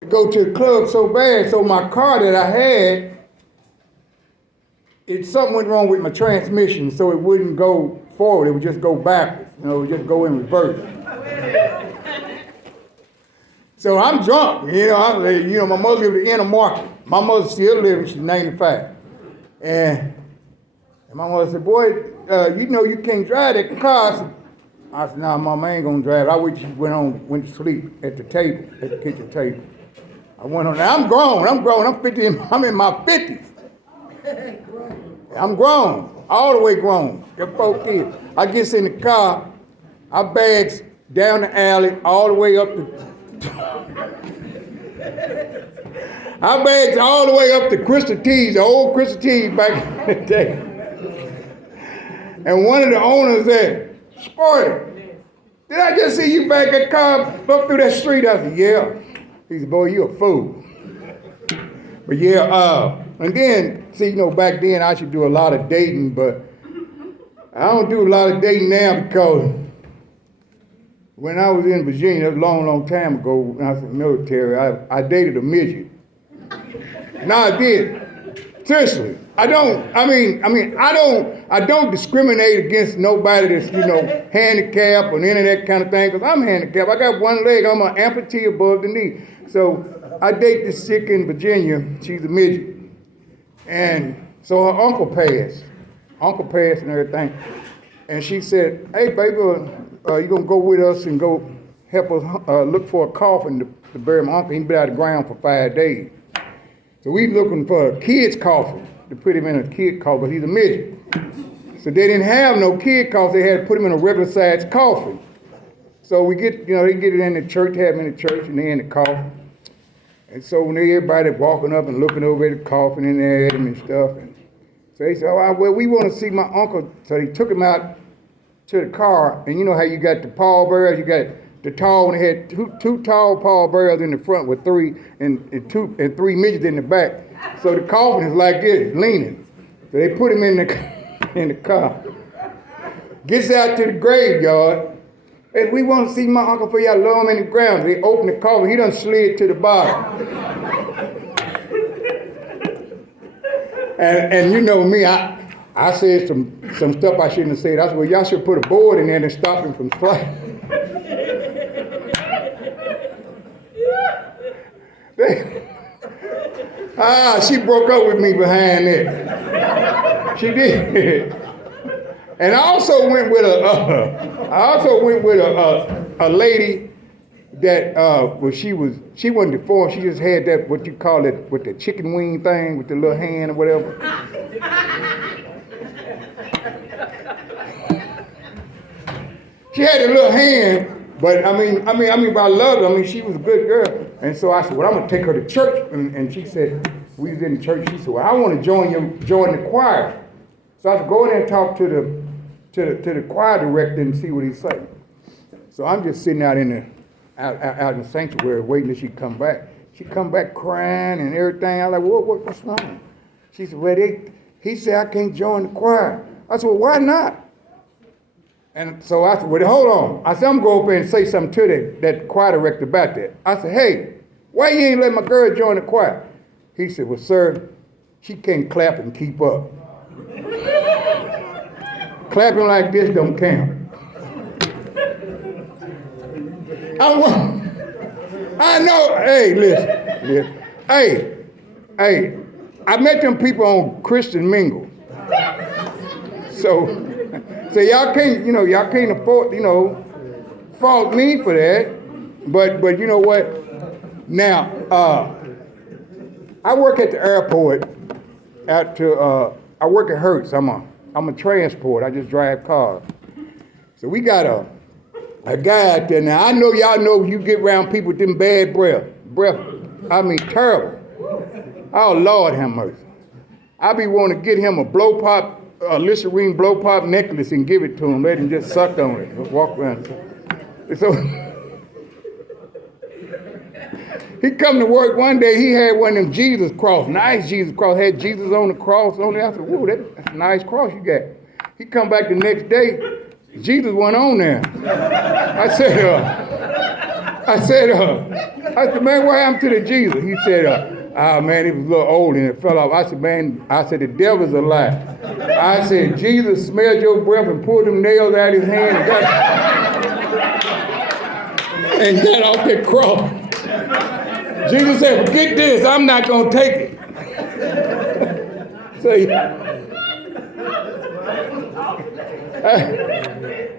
to go to the club so bad, so my car that I had, something went wrong with my transmission, so it wouldn't go forward, it would just go backwards, it would just go in reverse. So I'm drunk, my mother lived in the inner market. My mother still living, she's 95. And my mother said, boy, you can't drive that car. I said, nah, Mom, I ain't gonna drive it. I wait till she went to sleep at the table, at the kitchen table. I went on there, I'm grown, I'm 50, I'm in my 50s. I'm grown, all the way grown. Got 4 kids. I get in the car, I bags down the alley, all the way up I bags all the way up to Sporty-T, the old Sporty-T back in the day. And one of the owners said, Sporty, did I just see you back that car up through that street? I said, yeah. He said, boy, you a fool. But yeah, and then, see, back then I should do a lot of dating, but I don't do a lot of dating now because when I was in Virginia, that was a long, long time ago, when I was in the military, I dated a midget. No, I did. Seriously. I don't discriminate against nobody that's, handicapped or any of that kind of thing, because I'm handicapped. I got one leg, I'm an amputee above the knee. So I date this chick in Virginia, she's a midget. And so her uncle passed and everything. And she said, hey, baby, you gonna go with us and go help us look for a coffin to bury my uncle. He's been out of the ground for 5 days. So we looking for a kid's coffin to put him in a kid coffin, but he's a midget. So they didn't have no kid coffin, they had to put him in a regular sized coffin. So we get, they get it in the church, have him in the church, and they in the coffin. And so when everybody walking up and looking over at the coffin and there at him and stuff, and so they said, well, we want to see my uncle. So they took him out to the car, and you know how you got the pallbearers, you got the tall one, they had two tall pallbearers in the front with three midgets in the back. So the coffin is like this, leaning. So they put him in the car. Gets out to the graveyard. Hey, we want to see my uncle for y'all, low him in the ground. They open the coffin, he done slid to the bottom. and you know me, I said some stuff I shouldn't have said. I said, well, y'all should put a board in there to stop him from sliding. She broke up with me behind that. She did. And I also went with a lady that she wasn't deformed. She just had that, what you call it, with the chicken wing thing with the little hand or whatever. She had a little hand, but I loved her. She was a good girl. And so I said, well, I'm gonna take her to church. And she said, we was in the church. She said, well, I want to join the choir. So I said, go in there and talk to the choir director and see what he's saying. So I'm just sitting out in the sanctuary waiting till she come back. She come back crying and everything. I was like, what's wrong? She said, well, he said I can't join the choir. I said, well, why not? And so I said, well, hold on. I said, I'm going to go up and say something to that choir director about that. I said, hey, why you ain't let my girl join the choir? He said, well, sir, she can't clap and keep up. Clapping like this don't count. I know, hey, listen. Hey, I met them people on Christian Mingle. So y'all can't afford, fault me for that. But you know what? Now, I work at the airport I work at Hertz. I'm a transport. I just drive cars. So we got a guy out there. Now, I know y'all know you get around people with them bad breath, terrible. Oh, Lord have mercy. I be wanting to get him a Listerine blow pop necklace and give it to him. Let him just suck on it. Walk around. So he come to work one day, he had one of them Jesus cross, nice Jesus cross, had Jesus on the cross on there. I said, whoa, that's a nice cross you got. He come back the next day, Jesus wasn't on there. I said, I said, man, what happened to the Jesus? He said, man, it was a little old and it fell off. I said, man, the devil's a lie. I said, Jesus smelled your breath and pulled them nails out of his hand and got off that cross. Jesus said, forget this, I'm not going to take it. So,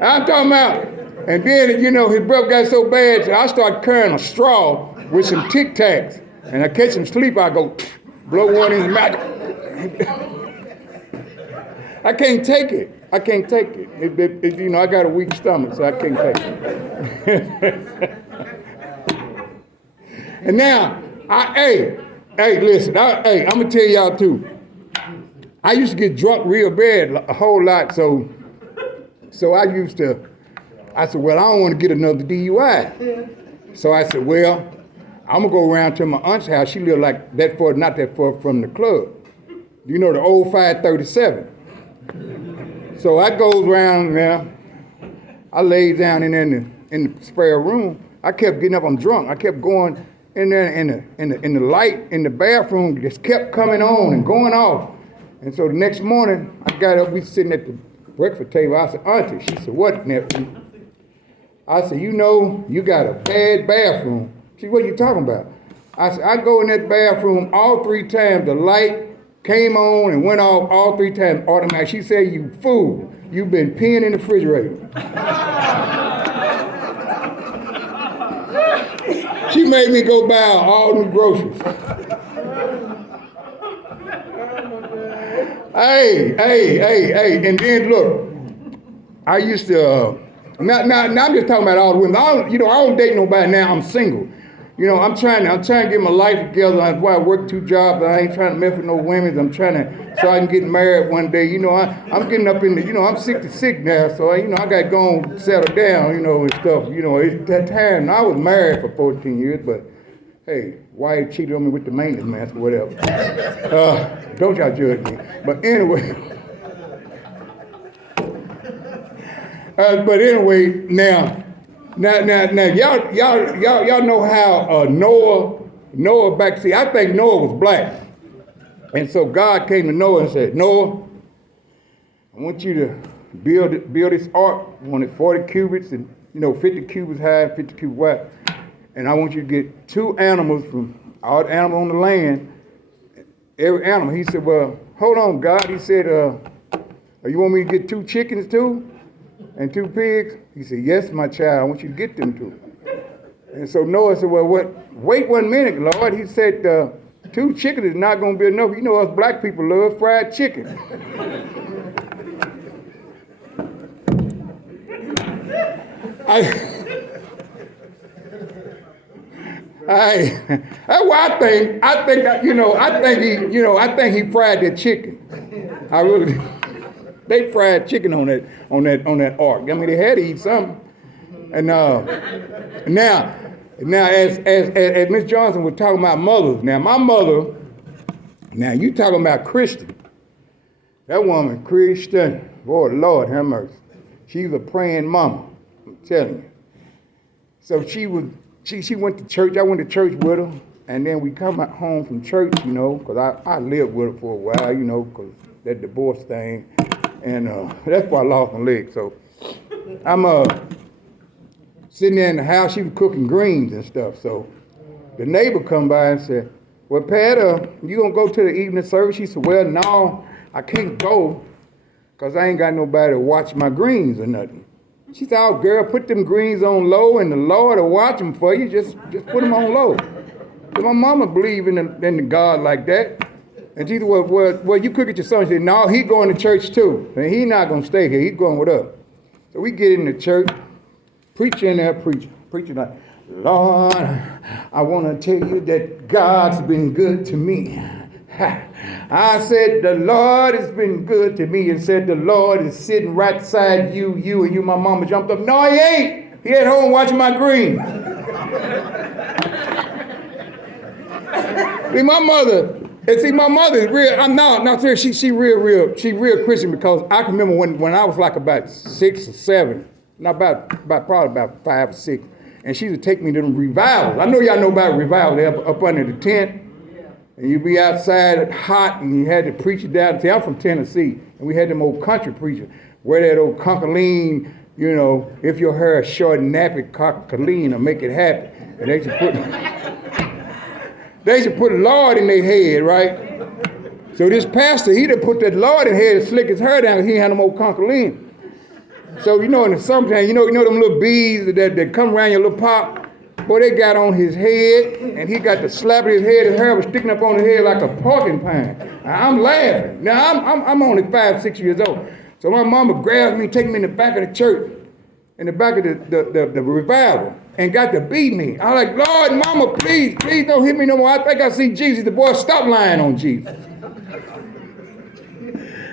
I'm talking about, and then, his breath got so bad, so I started carrying a straw with some Tic Tacs, and I catch him sleep, I go, blow one in his mouth. I can't take it. I got a weak stomach, so I can't take it. And now, listen, I'm going to tell y'all too. I used to get drunk real bad, a whole lot, so I said, well, I don't want to get another DUI. So I said, well, I'm going to go around to my aunt's house. She lived like not that far from the club. You know, the old 537. So I goes around there. I laid down in the spare room. I kept getting up, I'm drunk. I kept going in there, in the light in the bathroom just kept coming on and going off. And so the next morning, I got up, we sitting at the breakfast table. I said, Auntie, she said, what, nephew? I said, you got a bad bathroom. She said, what are you talking about? I said, I go in that bathroom all 3 times. The light came on and went off all 3 times automatic. She said, you fool, you've been peeing in the refrigerator. She made me go buy all new groceries. Hey, and then look, I used to, now I'm just talking about all the women. I don't date nobody now, I'm single. I'm trying to get my life together. That's why I work 2 jobs. I ain't trying to mess with no women. I'm trying to, so I can get married one day. I'm getting up in the, I'm 66 now, so I got to go and settle down, and stuff. It's that time. I was married for 14 years, but hey, wife cheated on me with the maintenance man, or whatever. Don't y'all judge me. But anyway. Now y'all know how Noah back. See, I think Noah was black, and so God came to Noah and said, Noah, I want you to build this ark. I want it 40 cubits and 50 cubits high, 50 cubits wide, and I want you to get 2 animals from all the animals on the land. Every animal. He said, well, hold on, God. He said, you want me to get 2 chickens too? And 2 pigs? He said, yes, my child, I want you to get them too. And so Noah said, well, wait 1 minute, Lord. He said, 2 chickens is not going to be enough. Us black people love fried chicken. That's what I think. I think he fried that chicken. I really. They fried chicken on that ark. I mean, they had to eat something. And now, as Miss Johnson was talking about mothers. Now, my mother. Now you talking about Christian? That woman, Christian. Boy, Lord have mercy. She's a praying mama. I'm telling you. So she went to church. I went to church with her, and then we come home from church, because I lived with her for a while, because that divorce thing. And that's why I lost my leg. So I'm sitting there in the house. She was cooking greens and stuff. So the neighbor come by and said, well, Pat, you going to go to the evening service? She said, well, no, I can't go because I ain't got nobody to watch my greens or nothing. She said, oh, girl, put them greens on low and the Lord will watch them for you. Just put them on low. So my mama believed in the God like that. And she said, well, you cook at your son. She said, no, he going to church too. And he not going to stay here. He's going with us. So we get in the church, preaching there, preaching like, Lord, I want to tell you that God's been good to me. I said, the Lord has been good to me, and said, the Lord is sitting right beside you, and you. My mama jumped up. No, he ain't. He at home watching my greens. My mother is real. I'm not serious. She real Christian, because I can remember when I was like about 6 or 7, not probably about 5 or 6, and she would take me to the revivals. I know y'all know about revivals up under the tent. And you'd be outside hot, and you had the preacher down. See, I'm from Tennessee, and we had them old country preachers. Wear that old conkaline, you know, if your hair is short and nappy, conkaline will make it happen. And they should put Lord in their head, right? So this pastor, he done put that Lord in his head and slick his hair down, because he had them old conkaline. So, you know, in the summertime, you know them little bees that come around your little pop? Boy, they got on his head, and he got the slap of his head. His hair was sticking up on his head like a porcupine. I'm laughing. Now, I'm only 5, 6 years old. So my mama grabs me, take me in the back of the church, in the back of the revival, and got to beat me. I was like, Lord, mama, please don't hit me no more. I think I see Jesus. The boy, stop lying on Jesus.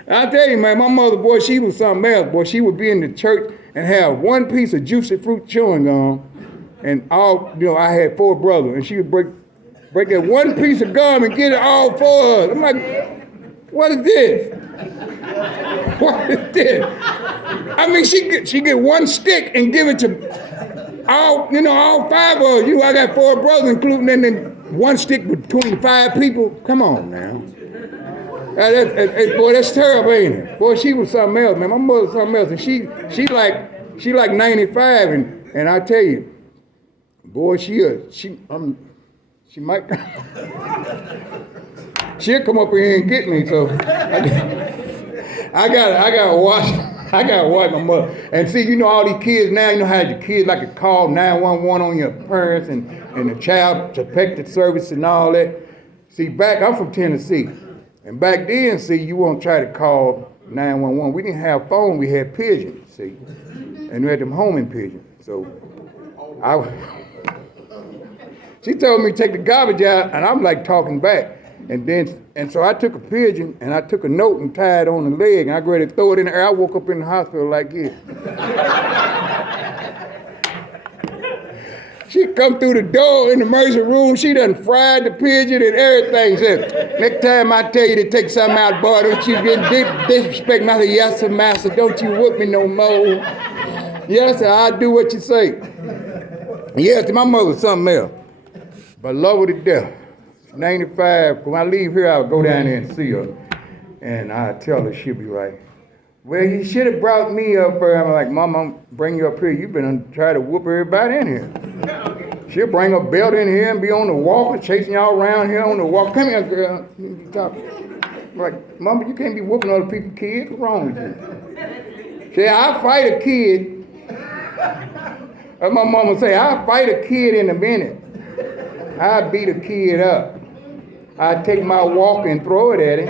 I tell you, man, my mother, boy, she was something else. Boy, she would be in the church and have one piece of juicy fruit chewing gum. And all, you know, I had 4 brothers, and she would break that one piece of gum and get it all for us. I'm like, what is this? What is this? I mean, she get one stick and give it to all 5 of us. I got 4 brothers, including then one stick between 5 people. Come on now. Boy, that's terrible, ain't it? Boy, she was something else, man. My mother was something else, and she like 95, and I tell you. Boy, she might, she'll come up here and get me. So I gotta watch my mother. And see, you know all these kids now. You know how your kids like to call 911 on your parents and the child protective service and all that. See, I'm from Tennessee, and back then, see, you won't try to call 911. We didn't have phone. We had pigeons. See, and we had them homing pigeons. So she told me to take the garbage out, and I'm like talking back. And so I took a pigeon, and I took a note and tied it on the leg, and I got ready to throw it in the air. I woke up in the hospital like this. She come through the door in the emergency room. She done fried the pigeon and everything. Said, next time I tell you to take something out, boy, don't you get disrespect me. I said, yes, sir, master. Don't you whoop me no more. Yes, sir, I'll do what you say. Yes, my mother's something else. But love her to death. 95. When I leave here, I'll go down there and see her. And I tell her, she'll be like, well, you should have brought me up here. I'm like, Mom, I'm bring you up here. You've been trying to whoop everybody in here. She'll bring a belt in here and be on the walker, chasing y'all around here on the walk. Come here, girl. I'm like, Mama, you can't be whooping other people's kids. What's wrong with you? See, I fight a kid. As my mama say, I fight a kid in a minute. I beat a kid up. I take my walker and throw it at him.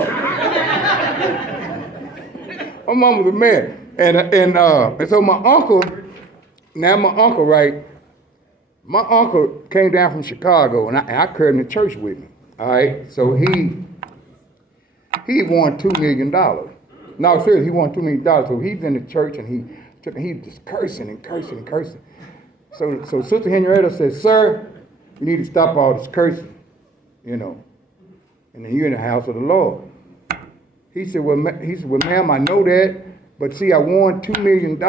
My mama was a man. And so my uncle, right? My uncle came down from Chicago, and I carried him to church with me. All right, so he won $2 million. No, seriously, he won $2 million. So he's in the church, and he's just cursing and cursing and cursing. So Sister Henrietta said, sir, you need to stop all this cursing, and then you're in the house of the Lord. He said, well, ma'am, I know that, but see, I won $2 million,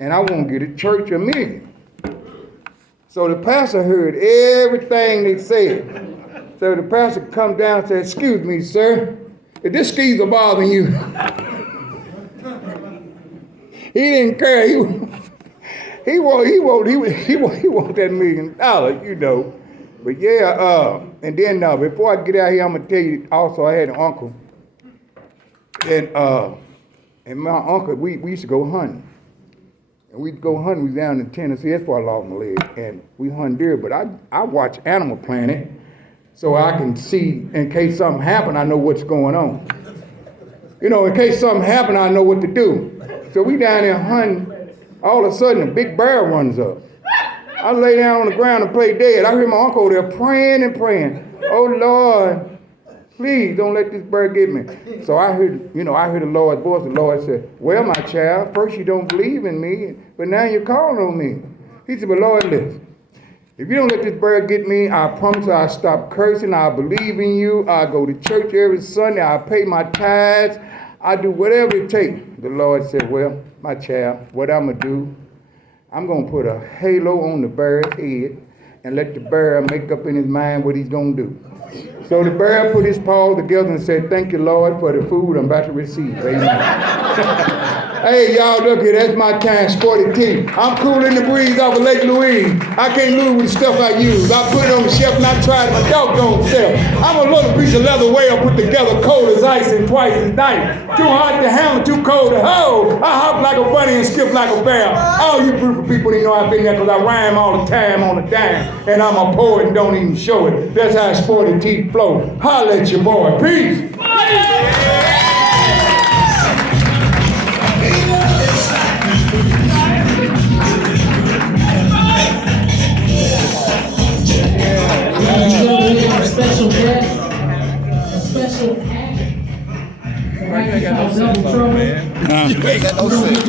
and I won't get a church $1 million. So the pastor heard everything they said. So the pastor come down and said, excuse me, sir, is this skeezer bothering you? He didn't care. He want that $1 million, But yeah, and then before I get out here, I'm gonna tell you also I had an uncle, and my uncle we used to go hunting, and we'd go hunting. We was down in Tennessee. That's why I lost my leg, and we hunt deer. But I watch Animal Planet, so I can see in case something happen, I know what's going on. In case something happen, I know what to do. So we down there hunting. All of a sudden, a big bear runs up. I lay down on the ground and play dead. I hear my uncle there praying and praying. Oh, Lord, please don't let this bear get me. So I heard the Lord's voice. The Lord said, well, my child, first you don't believe in me, but now you're calling on me. He said, but Lord, listen. If you don't let this bear get me, I promise I'll stop cursing. I'll believe in you. I'll go to church every Sunday. I'll pay my tithes. I'll do whatever it takes. The Lord said, well, my child, what I'm going to do, I'm gonna put a halo on the bear's head and let the bear make up in his mind what he's gonna do. So the bear put his paws together and said, "Thank you, Lord, for the food I'm about to receive." Amen. Hey, y'all, look here, that's my time, Sporty-T. I'm cooling the breeze off of Lake Louise. I can't lose with the stuff I use. I put it on the shelf and I tried my doggone self. I'm a little piece of leather well put together, cold as ice and twice as nice. Too hot to handle, too cold to hold. I hop like a bunny and skip like a bear. All you beautiful people, you know I've been there because I rhyme all the time on the dime. And I'm a poet and don't even show it. That's how Sporty-T flow. Holla at your boy. Peace. Special guest, a special act. You ain't got no sense, man. You ain't got no sense.